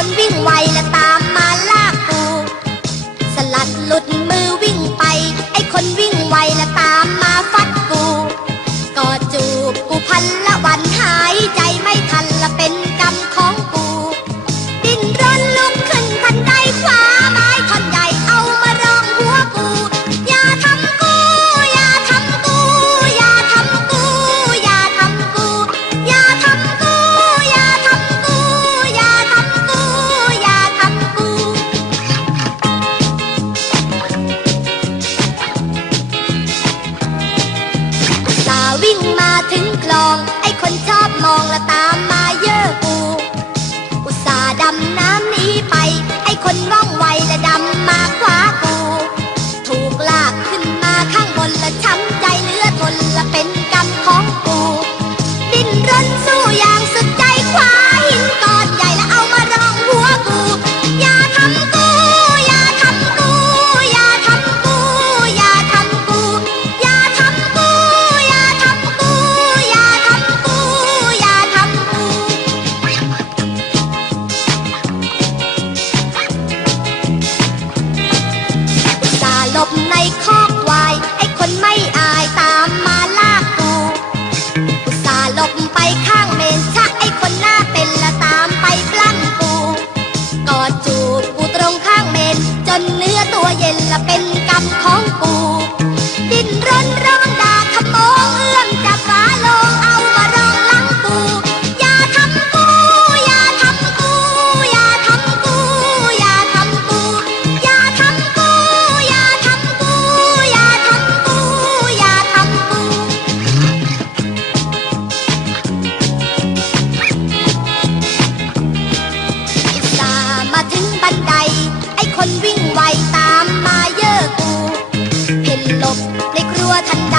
คนวิ่งไวและตามมาลากตูสลัดหลุดมือ คอกวาย ไอ้คนไม่อายตามมาลากกูอุาหลบไปข้างเมนชะไอ้คนหน้าเป็นละตามไปปล้ำกูกอดจูบกูตรงข้างเมน จนเนื้อตัวเย็นละเป็น บในครัวทันใด